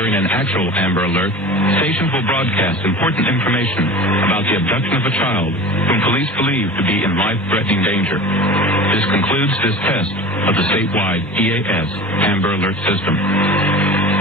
During an actual Amber Alert, stations will broadcast important information about the abduction of a child whom police believe to be in life-threatening danger. This concludes this test of the statewide EAS Amber Alert system.